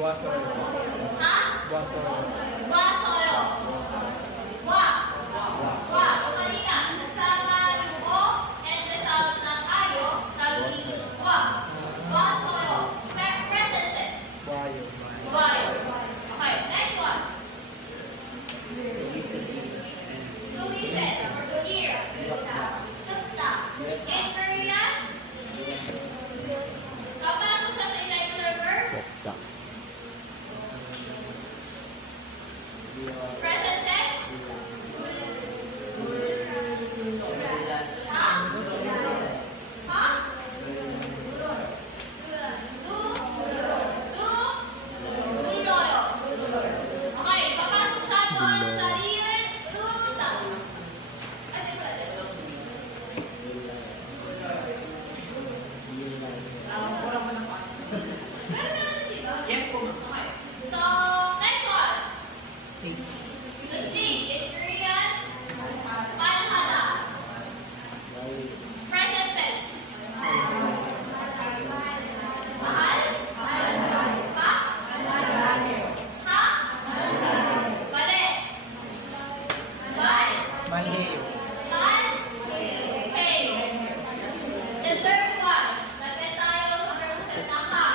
Buwasoyo. Ha? Buwasoyo. Buwasoyo. Wa. Wa. Kung kanina, nagsama yung o and the sound ng ayo, tawagin wa. Buwasoyo. Present tense. Buwayo. Buwayo. Okay, next one. To listen or to hear. Tukta. In Korean, kapasok siya sa irregular verb. Pokta. Present tense. Ha? Ha? Duloyo. Okay, papasok siya doon sa real ruta. Ay, di pala, di pala. Meron na natin dito? Yes po, ma'am. Okay. So, next one. The street in Korean, Manhada. Present tense. Mahal? Pa? Ha? Mali. Bal? Manheo. Bal? Hey. The third one. Lagay tayo sa present na ha.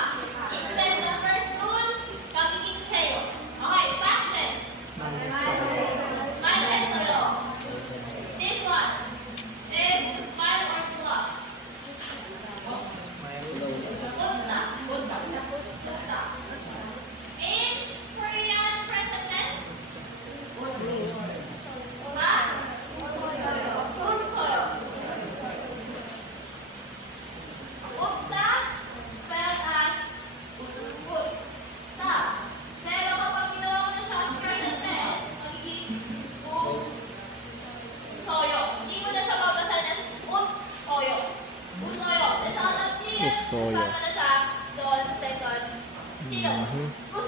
Instead ng first rule, pagiging kayo. Okay, past tense. Smile and solo. This one is to smile or to laugh. Punta. Punta. In Korean present tense. Ha? Usoyo. Punta spelled as punta. Pero kapag ginawa ko na siya as present tense, magiging soyo. Hindi mo na siya babasahin as oyo. Usoyo. The sound of seal, Usoyo. kasama na siya doon sa second silo. Mhm. Usoyo.